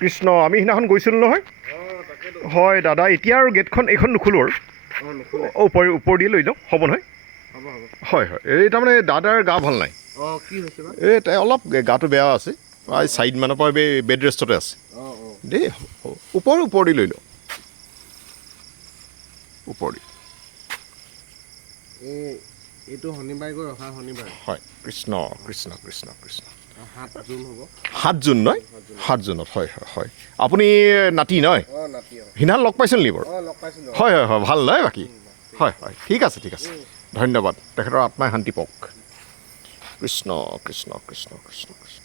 কৃষ্ণ আমি সিদিনাখন গৈছিলোঁ নহয় হয় দাদা এতিয়া আৰু গেটখন এইখন নোখোলোঁ আৰু ওপৰ দিয়ে লৈ যাওঁ হ'ব নহয় হয় হয় এই তাৰমানে দাদাৰ গা ভাল নাই এই তাই অলপ গাটো বেয়া আছে আজি 4 দিনমানৰ পৰা বেড ৰেষ্টতে আছে দেই ওপৰ দি লৈ লওঁ ওপৰ দি এইটো শনিবাৰে গৈ অহা শনিবাৰে হয় কৃষ্ণ কৃষ্ণ কৃষ্ণ কৃষ্ণ 7 জুন হ'ব 7 জুন নহয় 7 জুনত হয় হয় হয় আপুনি নাতি নহয় সিদিনাখন লগ পাইছিল নেকি বাৰু হয় হয় হয় ভাল নহয় বাকী হয় হয় ঠিক আছে ধন্যবাদ তেখেতৰ আত্মাই শান্তি পাওক কৃষ্ণ কৃষ্ণ কৃষ্ণ কৃষ্ণ কৃষ্ণ